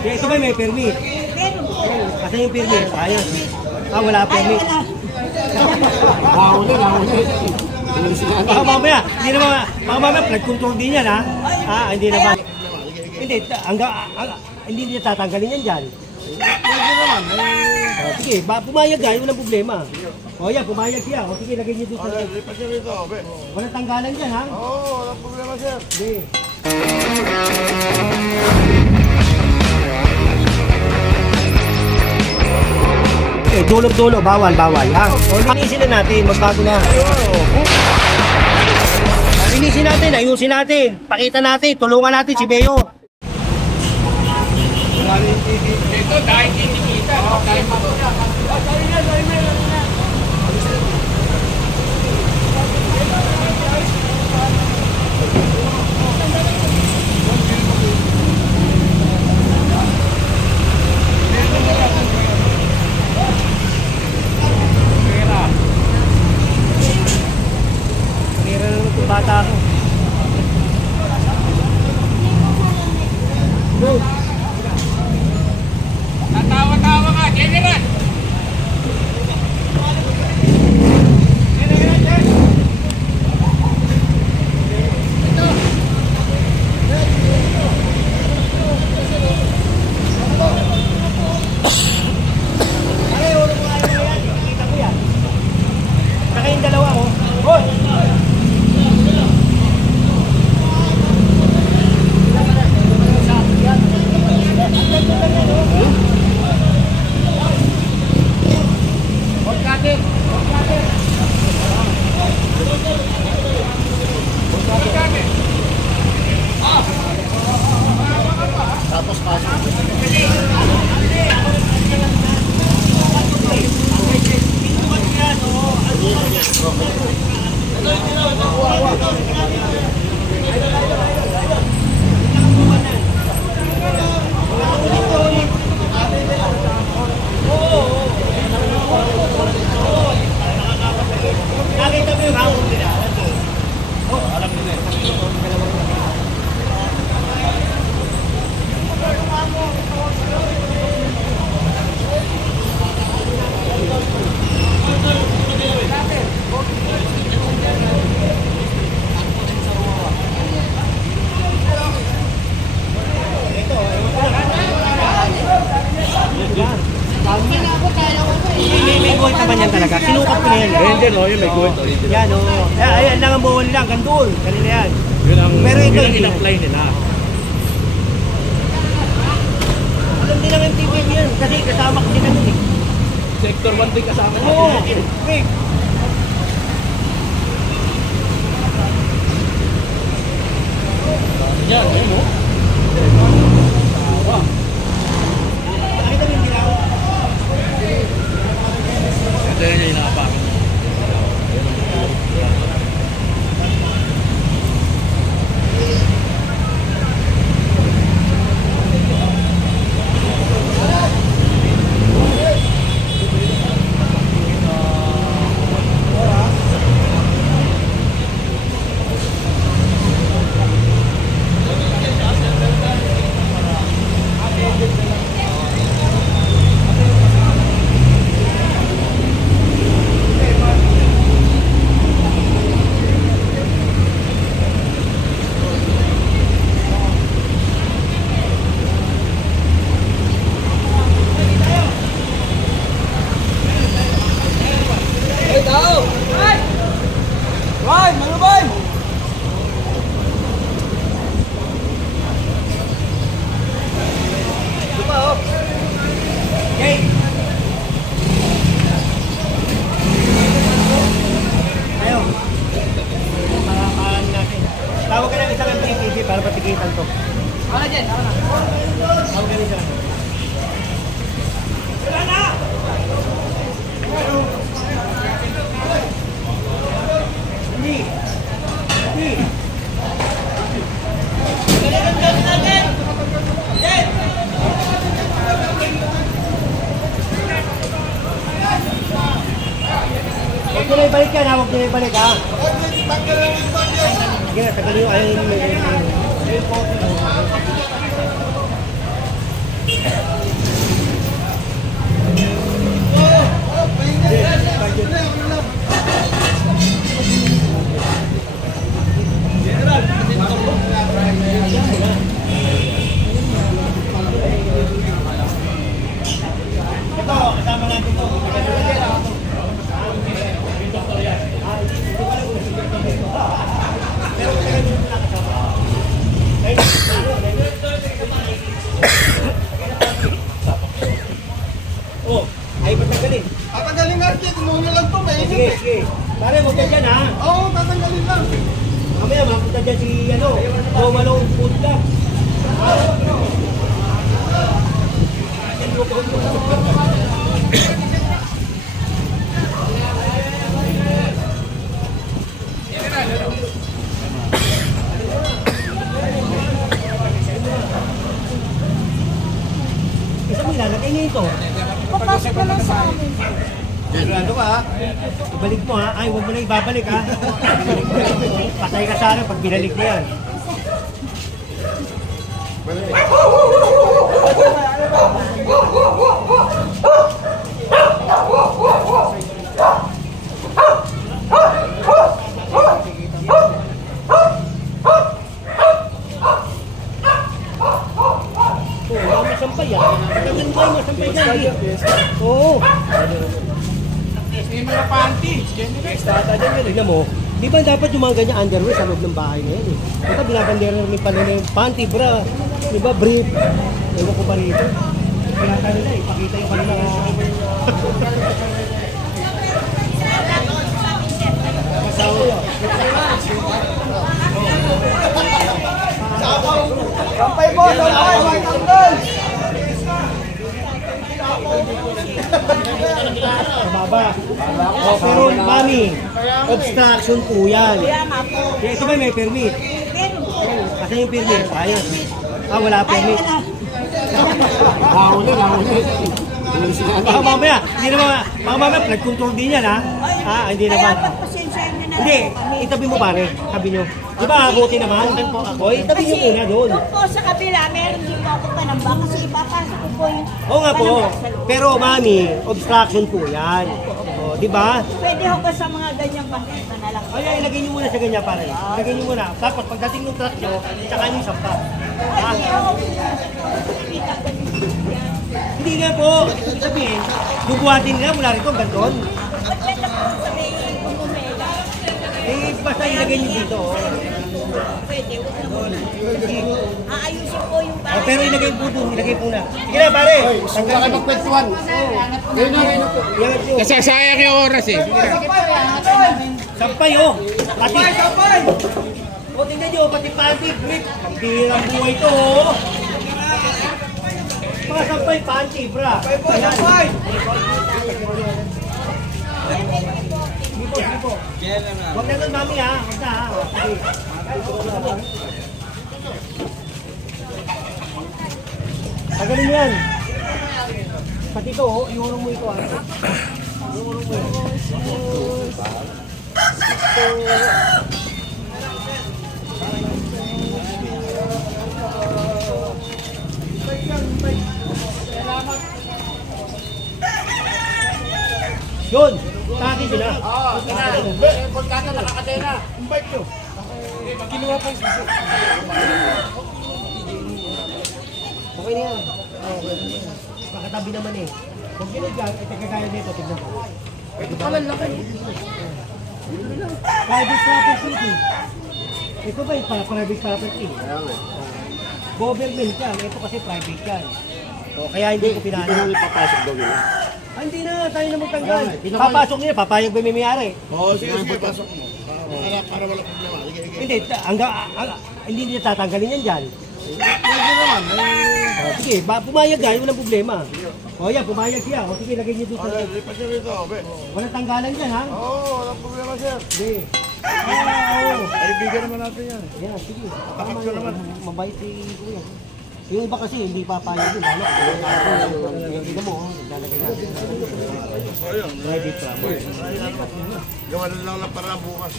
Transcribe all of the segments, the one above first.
Ito ba may permit? Kasi yung permit, ayos. Wala permit. Nahuli. Baka mamaya, hindi naman, baka mamaya, flood control din yan, ha? Hindi naman. Hindi, hindi niya tatanggalin yan dyan. Sige, pumayag ka, walang problema. Yan, pumayag siya. Sige, lagay niyo dito. Walang tanggalan dyan, ha? Walang problema, sir. Sige. Dulo-dulo, bawal, ha? Linisin na natin, magbago na. Linisin natin, ayusin natin, pakita natin, tulungan natin si Beo. Ito dahil kinikita, dahil bata ako. Natawa-tawa ka, General! Saka yung dalawa ko. Hoy! Tapos pasok. Nakita mo yung hangin nila. Alam nila. May guhit naman yan talaga. Sinukat ko na yan. Hindi, no? Yun, may guhit. Yan, o. Ayan lang ang buhol nila. Hanggang doon. Kanina yan. Yun ang, Pero ito, yun ang hindi. in-apply nila. Alam din ng MTV yan. Kasi kasama ko sila nun eh. Sector 1 din kasama natin. Oo. Wait. Yan, ayun, no? Nakita mo yung dilaw? Ito yun yung nakapakin. Tawag ka ng isang MTV para patikitan to. Wala dyan, wala na. Tawag ka ng isang. Wala na! Hindi. Hindi. Huwag nyo na ibalik yan ha, huwag nyo na ibalik ha. Sige na, tagal yung ayaw yung sige. Pare, huwag ka dyan, ha? Oo, tatanggalin lang. Mamaya, mapunta dyan si, Bumalong Food Club. Isa mo ilalagay niya ito. Papasok ka lang sa amin. Sigurado ka, ha? Ibalik mo, ha? Ay, huwag mo na ibabalik, ha? Patay ka sana pag binalik mo yan. Oo, wala mo sampay, ha? Tagal mo kayo masampay dyan, eh. Oo. May mga panty. Extrata dyan yun. Tignan mo, di ba dapat yung mga ganyan underwear sa loob ng bahay na yan eh. Ito binabandera namin pala na yung panty, bra. Di ba, brief. Ewan ko pa rito. Pinata nila, ipakita yung kanila. Masawa yun. Sampay po, sampay, may tanggal. Mababa. O, pero mami, obstruction po yan. Kaya nga po. Kaya ito ba may permit? Meron po. Kasi yung permit, ayos. Wala Ay, permit. wala. Nahuli. Baka mamaya, hindi naman, baka mamaya flood control din yan, ha? Hindi Kaya naman. pagpasensyahan nyo na Hindi, lang po kami. itabi mo pare, sabi nyo. Di ba, buti naman? O, itabi nyo muna doon. Doon po sa kabila, meron din po ako panamba kasi ipapasok ko po yung Oo nga po, panamba sa loob. pero mami, obstruction po yan. O, di ba? Pwede ho ba sa mga ganyang pakita na lang? Ay, ilagay nyo muna sa ganyan pare. Ilagay nyo muna. Tapos pagdating ng truck nyo, tsaka nyo sampa. Ay, hindi ako. Hindi nga po, ibig sabihin, bubuhatin nila mula rito hanggang doon. Ba't ganda po sabihin kung umela? Eh, basta ilagay nyo dito. Pwede, huwag na muna. Aayusin po yung bahay. Pero ilagay po doon, ilagay po na. Sige na pare, tanggal nyo. Magkwentuhan. Yan po. Nasasayang yung oras eh. Sampay oh! Pati! O tingnan nyo, pati panty, grip! Ang birang buhay to oh! Mga sampay, panty, bra! Ayan. Sige po. Huwag na nun mami ha, huwag na ha. Sige. Tagalin mo yan. Pati ito oh, iurong mo ito ha. Iurong mo yan. Yun! Sa akin sila. Pagkata nakakadena. Ang bike nyo. Kinuha pa yung suso. Okay na yan. Okay na yan. Makatabi naman eh. Kung ginagyan, ay kagaya nito, tignan mo. Ito pala laki. Private property. Ito ba yung private property? Government yan. Ito kasi private yan. So, kaya hindi ko pinala. Hindi papasok daw nila. Hindi na, tayo na magtanggal. Papasok nila, papayag ba may may-ari? Oo, sige, pasok mo. Para wala problema. Hindi, hindi nila tatanggalin yan dyan. Pwede naman. Sige, pumayag yan, walang problema. O yan, pumayag siya. O sige, lagay niyo dito. Lipat nyo rito, be. Walang tanggalan dyan, ha? Oo, walang problema, sir. Sige. Oo. Kaibigan naman natin yan. Yan, sige. Takat ko naman. Mabait si Kuya. Yung iba kasi hindi papayag yun. Ano? Tignan mo, lalagay natin. Private property. Gawan lang lang para bukas.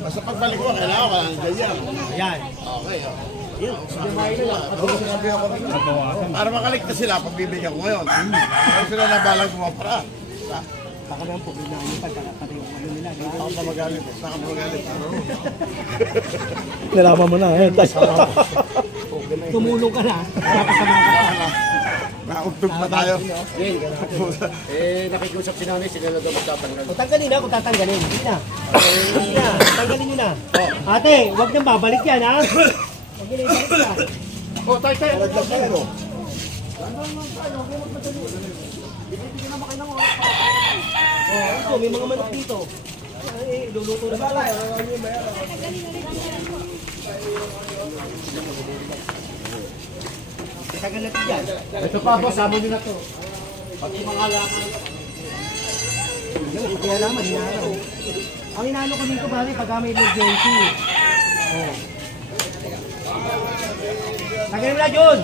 Basta pagbalik ko, kailangan ka lang ganyan. Ayan. Okay. Sabi ako, para makaligtas sila, pagbibigyan ko ngayon. Kaya sila nabalang gumaparaan. Baka naman po, binangipan, pati yung ano nila. Ako pa magalit. Saka magalit. Nalaman mo na, eh. Tumulong ka na. Nakakasama ka pa. Nakugtog pa tayo. Nakikusap si nanay, sila na daw magtatanggal. O, tanggalin na kung tatanggalin. Hindi na. Hindi na. Tanggalin nyo na. Ate, huwag nang babalik yan, ha? Huwag nyo na ibalik yan. O, tayo. Nalaglag tayo. Oh, ito, may mga manok dito. Ay, luluto na ba tayo? Tagal natin dyan. Ito pa boss, sama nyo na to. Pati mga laman. Yan, kaya naman, inaano. Ang inaano ko dito pare, pag may emergency. Oh. Tagal na, John!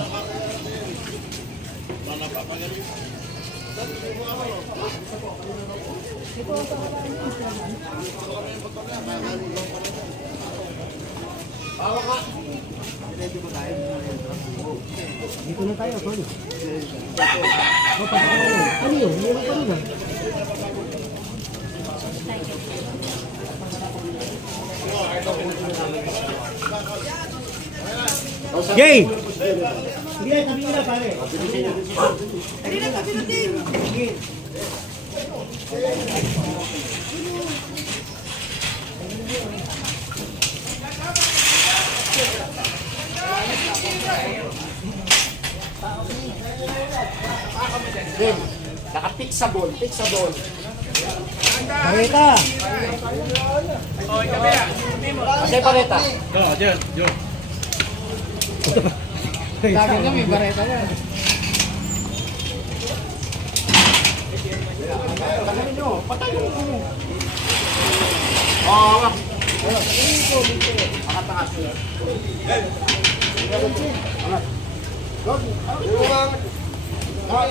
Dito na tayo, Tony. Ano yun? Meron pa rin ah. Jay! Hindi na, sabihin na pare. Sige. Then, naka-fixable, fixable. Pakita! Kasi pareta. Lagi kami, bareta yan. Tagamin nyo, patay yung ulo. Oo, nga. Makataas yun.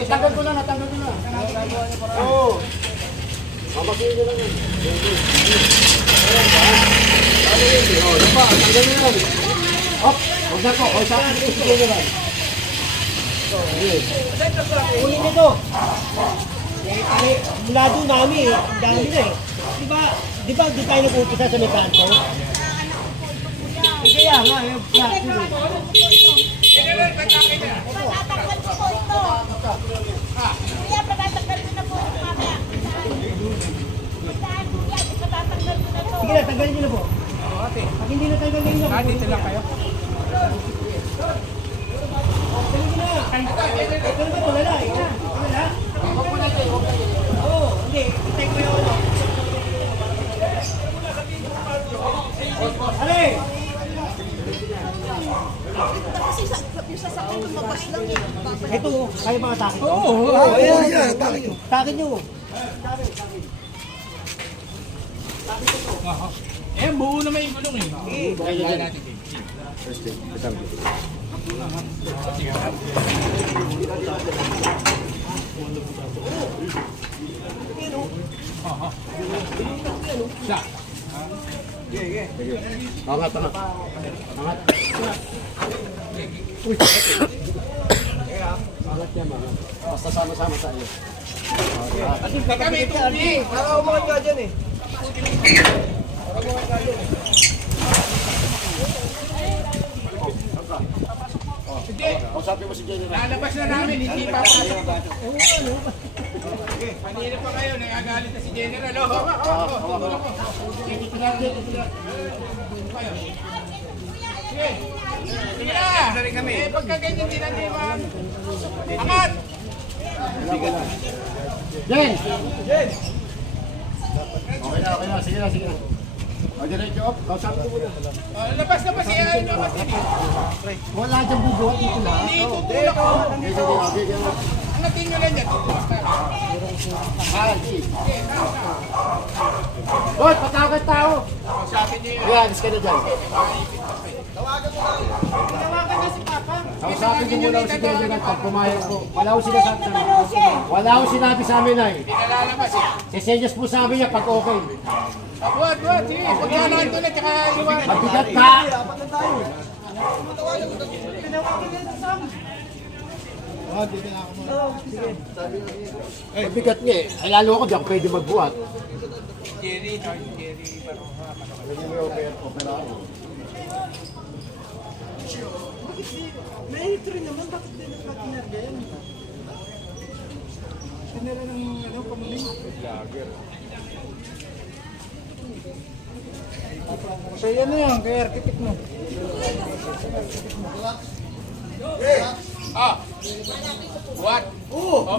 Tanggal ko lang, natanggal ko na. Oo. Mamasin nyo lang yan. Oo, yan pa, tanggal nyo lang. Hop, huwag na po, o sa akin ito, sige nyo lang. Ulit nito. Mula doon namin, ang dami na eh. Di ba di tayo nag-umpisa sa mekanto? Kaya nga, yung plastic eh. Patatakal ko po ito. Kuya, patatakal ko na po ito mamaya. Saan kuya? Patatakal ko na to. Sige na, tanggalin nyo na po. Pag hindi na tanggalin nyo, Dito lang kayo. tanggalin nyo na. Pero ba ito, lalay? Wala? Oo, hindi. Itay ko yung ano. Ale! Yung sasakyan lumabas lang eh. Ito, kaya mga takit. Oo, ayan. Takit nyo. eh, buo naman yung gulong eh. Kaya natin din. Siya. Angat, angat. Angat. Angat yan, mga. Basta sama-sama tayo. Kami tubig. Para umangat ka dyan eh. Kausapin mo si General. Lalabas na namin, hindi pa pasok. Kanina pa kayo, nagagalit na si General. Dito na, dito na. Sige. Sige na. Eh, pagka ganyan din natin, ma'am. Angat! Jen! Okay na. Sige na, sige na. O, diretso up. Kausapin mo muna. Labas na ba siya? Labas na. Wala dyan bubuhat dito na. Hindi, tutulak ko. Dito. Angatin nyo lang dyan. Boy, patawag tao. Sabi niyo yun. Kaya, alis ka na dyan. Tinawagan na si Papa. Kausapin ko muna si General pag pumayag ko. Wala ko sinabi sa amin ay. Pinalalabas eh. Sisenyas po sa amin niya pag okay. Buhat. Sige, pagkalaan ko na, tsaka iwan. Mabigat ka! Mabigat nga eh. Ay lalo ako di ako pwede magbuhat. Jerry. May naman, bakit din ang mag-inarga yan? Tinira ng ano, pamuling. Kaya ano yan, kaya architect mo. Ah. What?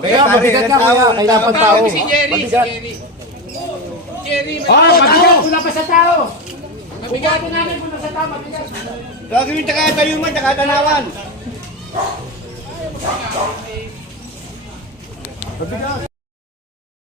Kaya mabigat ka kuya, kailangan tao. Tawag si Jerry. Si Mabigat. Jerry. Jerry, Ah, mabigat, wala pa sa tao. mabigat. namin kung nasa tao, mabigat. Gagawin takatayuman, takatanawan. Mabigat.